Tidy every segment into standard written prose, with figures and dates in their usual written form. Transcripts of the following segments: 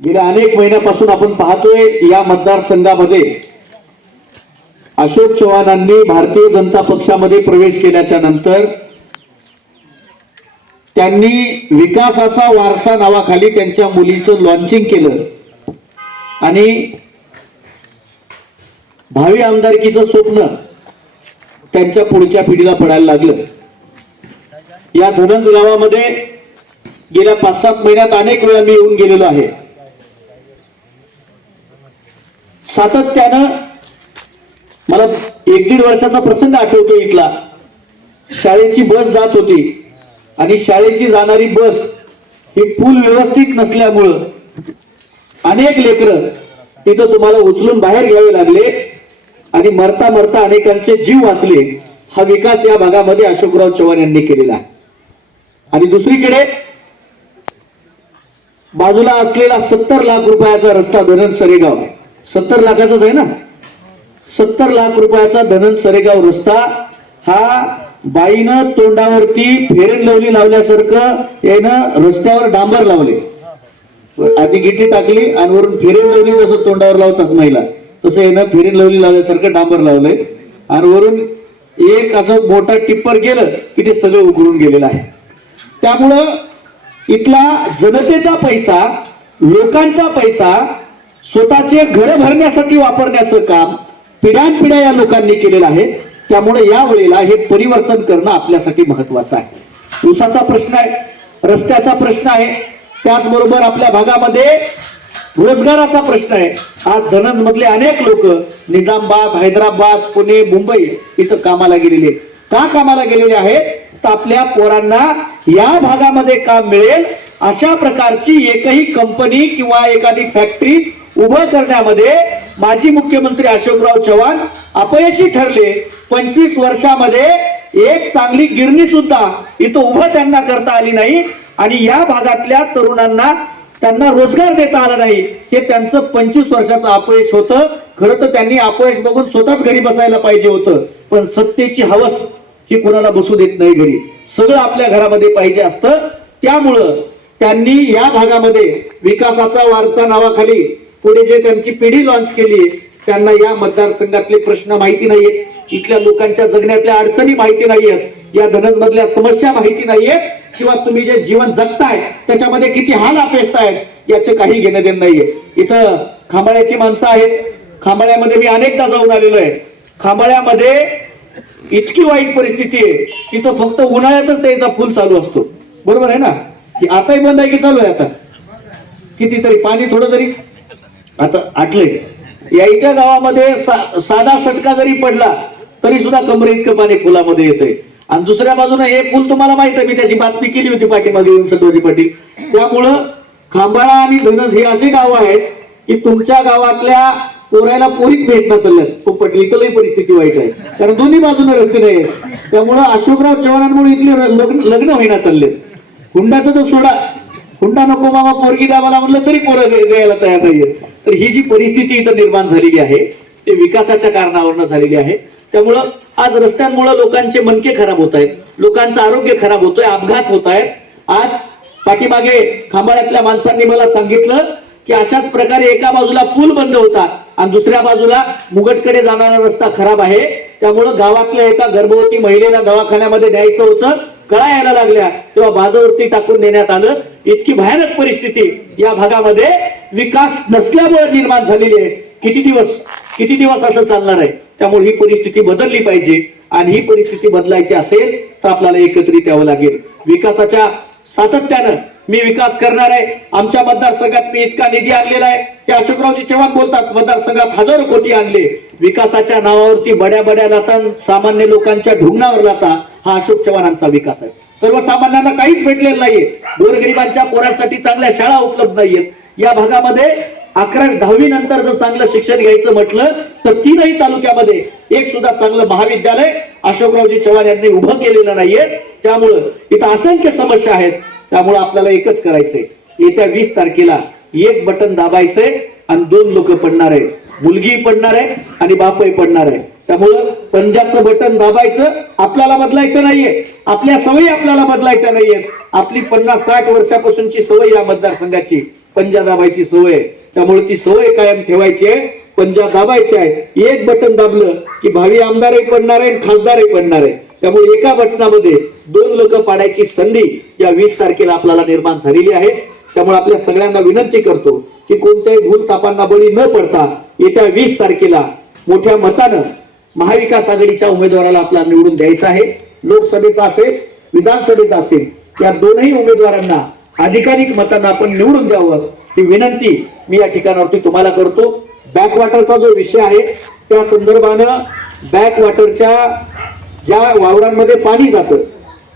गेल्या अनेक महिन्यापासून आपण पाहतोय या मतदारसंघामध्ये अशोक चव्हाणांनी भारतीय जनता पक्षामध्ये प्रवेश केल्याच्या नंतर त्यांनी विकासाचा वारसा नावाखाली त्यांच्या मुलीचं लॉन्चिंग केलं आणि भावी आमदारकीचं स्वप्न त्यांच्या पुढच्या पिढीला पडायला लागलं। या धनंज गावामध्ये गेल्या 5-7 महिन्यात अनेक वेळा मी येऊन गेलेलो आहे। सातत्यानं मला 1-1.5 वर्षाचा प्रसंग आठवतो। इथला शाळेची बस जात होती आणि शाळेची जाणारी बस ही पूल व्यवस्थित नसल्यामुळं अनेक लेकरं तिथं तुम्हाला उचलून बाहेर घ्यावे लागले आणि मरता मरता अनेकांचे जीव वाचले। हा विकास या भागामध्ये अशोकराव चव्हाण यांनी केलेला आहे। आणि दुसरीकडे बाजूला असलेला 70 लाख रुपयाचा रस्ता धनंज सरेगाव, 70 लाखाचाच आहे ना, 70 लाख रुपयाचा धनंज सरेगाव रस्ता हा बाईनं तोंडावरती फेरन लवली लावल्यासारखं यानं रस्त्यावर डांबर लावले। आधी गिट्टी टाकली आणि वरून फेरन लवली जसं तोंडावर लावतात महिला तसं यानं फेरन लवली लावल्यासारखं डांबर लावलंय आणि वरून एक असं मोठा टिप्पर गेलं की ते सगळं उघडून गेलेलं आहे। त्यामुळं इथला जनतेचा पैसा, लोकांचा पैसा स्वतःचे घर भरण्यासाठी वापरण्याचं काम पिढ्यानपिढ्या या लोकांनी केलेलं आहे। त्यामुळे या वेळेला हे परिवर्तन करणं आपल्यासाठी महत्वाचं आहे। ऊसाचा प्रश्न आहे, रस्त्याचा प्रश्न आहे, त्याचबरोबर आपल्या भागामध्ये रोजगाराचा प्रश्न आहे। आज धनंज मधले अनेक लोक निजामाबाद, हैदराबाद, पुणे, मुंबई इथं कामाला गेलेले। का कामाला गेलेले आहेत तर आपल्या पोरांना या भागामध्ये काम मिळेल अशा प्रकारची एकही कंपनी किंवा एखादी फॅक्टरी उभं करण्यामध्ये माजी मुख्यमंत्री अशोकराव चव्हाण अपयशी ठरले। 25 वर्षामध्ये एक चांगली गिरणी सुद्धा इथं उभं त्यांना करता आली नाही आणि या भागातल्या तरुणांना त्यांना रोजगार देता आला नाही। हे त्यांचं 25 वर्षाचं अपयश होतं। खरं तर त्यांनी अपयश बघून स्वतःच घरी बसायला पाहिजे होतं, पण सत्तेची हवस ही कोणाला बसू देत नाही घरी, सगळं आपल्या घरामध्ये पाहिजे असतं। त्यामुळं त्यांनी या भागामध्ये विकासाचा वारसा नावाखाली पुढे जे त्यांची पिढी लॉन्च केली, त्यांना या मतदारसंघातले प्रश्न माहिती नाहीयेत, इथल्या लोकांच्या जगण्यातल्या अडचणी माहिती नाहीयेत, या धनंज मधल्या समस्या माहिती नाहीयेत किंवा तुम्ही जे जीवन जगताय त्याच्यामध्ये किती हाल अपेक्षतायत याचे काही घेणं देणं नाहीये। इथं खांबाळ्याची माणसं आहेत, खांबाळ्यामध्ये मी अनेकदा जाऊन आलेलो आहे। खांबाळ्यामध्ये इतकी वाईट परिस्थिती आहे, तिथं फक्त उन्हाळ्यातच त्याचा फुल चालू असतो, बरोबर आहे ना? की आताही बंद आहे की चालू आहे? आता कितीतरी पाणी थोडं तरी आता आटलंय। यायच्या गावामध्ये साधा सटका जरी पडला तरी सुद्धा कमरे इतकं पाणी फुलामध्ये येतंय। आणि दुसऱ्या बाजूने हे फुल तुम्हाला माहित आहे, मी त्याची बातमी केली होती पाठीमागे येऊन सटोजी पाटील। त्यामुळं खांबाळा आणि धनंज हे असे गाव आहेत की तुमच्या गावातल्या पोरायला पोरीच भेटणं चालल्यात। तो पटली इथलही परिस्थिती वाईट आहे, कारण दोन्ही बाजूने रस्ते नाही आहेत। त्यामुळं अशोकराव चव्हाणांमुळे इथले लग्न होईना चालले। हुंडाचं तर सोडा, हुंडा नको मामा पोरगी द्यावाला म्हणलं तरी पोरं द्यायला तयार नाहीये। तर ही जी परिस्थिती इथं निर्माण झालेली आहे ते विकासाच्या कारणावरनं झालेली आहे। त्यामुळं आज रस्त्यांमुळे लोकांचे मनके खराब होत आहेत, लोकांचं आरोग्य खराब होतोय, अपघात होत आहेत। आज पाठीमागे खांबाळ्यातल्या माणसांनी मला सांगितलं की अशाच प्रकारे एका बाजूला पूल बंद होता आणि दुसऱ्या बाजूला मुगटकडे जाणारा रस्ता खराब आहे। त्यामुळं गावातल्या एका गर्भवती महिलेला दवाखान्यामध्ये न्यायचं होतं, कळा यायला लागल्या तेव्हा बाजावरती टाकून देण्यात आलं। इतकी भयानक परिस्थिती या भागामध्ये विकास नसल्यामुळे निर्माण झालेली आहे। किती दिवस असं चालणार आहे? त्यामुळे ही परिस्थिती बदलली पाहिजे आणि ही परिस्थिती बदलायची असेल तर आपल्याला एकत्रित यावं लागेल। विकासाच्या सातत्यानं मी विकास करणार आहे। आमच्या मतदारसंघात मी इतका निधी आणलेला आहे, हे अशोकरावजी चव्हाण बोलतात मतदारसंघात हजारो कोटी आणले। विकासाच्या नावावरती बड्या लाता, सामान्य लोकांच्या ढुंगणावर लाता, हा अशोक चव्हाणांचा विकास आहे। सर्वसामान्यांना काहीच भेटलेलं नाहीये, गोरगरिबांच्या पोरांसाठी चांगल्या शाळा उपलब्ध नाहीयेत। या भागामध्ये 11वी 10वी नंतर जर चांगलं शिक्षण घ्यायचं म्हटलं तर 3ही तालुक्यामध्ये एक सुद्धा चांगलं महाविद्यालय अशोकरावजी चव्हाण यांनी उभं केलेलं नाहीये। त्यामुळं इथं असंख्य समस्या आहेत। त्यामुळे आपल्याला एकच करायचंय, येत्या 20 तारखेला एक बटन दाबायचंय आणि 2 लोक पडणार आहे, मुलगी पडणार आहे आणि बापही पडणार आहे। त्यामुळं पंजाचं बटन दाबायचं, आपल्याला बदलायचं नाहीये, आपल्या सवयी आपल्याला बदलायच्या नाहीयेत। आपली 50-60 वर्षापासूनची सवय या मतदारसंघाची पंजा दाबायची सवय आहे. त्यामुळे ती सवय कायम ठेवायची आहे. पंजा दाबायचे आहे. एक बटन दाबलं की भावी आमदारही पडणार आहे, खासदारही पडणार आहे. त्यामुळे एका बटनामध्ये 2 लोक पाडायची संधी या 20 तारखेला आपल्याला निर्माण झालेली आहे. त्यामुळे आपल्या सगळ्यांना विनंती करतो की कोणत्याही भूल तापांना बळी न पडता येत्या 20 तारखेला मोठ्या मतानं महाविकास आघाडीच्या उमेदवाराला आपल्याला निवडून द्यायचं आहे. लोकसभेचा असेल, विधानसभेचा असेल, या दोनही उमेदवारांना अधिकाधिक मतांना आपण निवडून द्यावं ही विनंती मी या ठिकाणावरती तुम्हाला करतो. बॅकवॉटरचा जो विषय आहे त्या संदर्भानं बॅकवॉटरच्या ज्या वावरांमध्ये पाणी जातं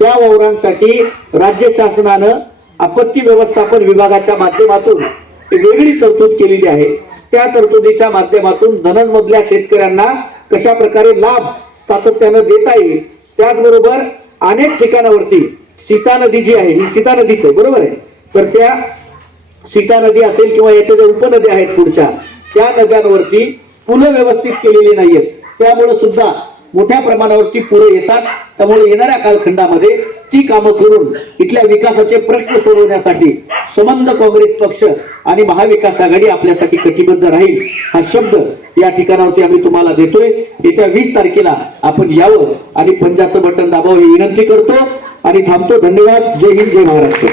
त्या वावरांसाठी राज्य शासनानं आपत्ती व्यवस्थापन विभागाच्या माध्यमातून एक वेगळी तरतूद केलेली आहे. त्या तरतुदीच्या माध्यमातून धनंजमधल्या शेतकऱ्यांना कशा प्रकारे लाभ सातत्यानं देता येईल. त्याचबरोबर अनेक ठिकाणावरती सीता नदी जी आहे ही सीता नदीच आहे, बरोबर आहे. तर त्या सीता नदी असेल किंवा याच्या ज्या उपनद्या आहेत पुढच्या त्या नद्यांवरती पुलं व्यवस्थित केलेली नाहीयेत. त्यामुळे सुद्धा मोठ्या प्रमाणावरती पुरं येतात. त्यामुळे येणाऱ्या कालखंडामध्ये ती कामं करून इथल्या विकासाचे प्रश्न सोडवण्यासाठी संबंध काँग्रेस पक्ष आणि महाविकास आघाडी आपल्यासाठी कटिबद्ध राहील हा शब्द या ठिकाणावरती आम्ही तुम्हाला देतोय. येत्या 20 तारखेला आपण यावं आणि पंजाचं बटन दाबावं ही विनंती करतो आणि थांबतो. धन्यवाद. जय हिंद, जय महाराष्ट्र.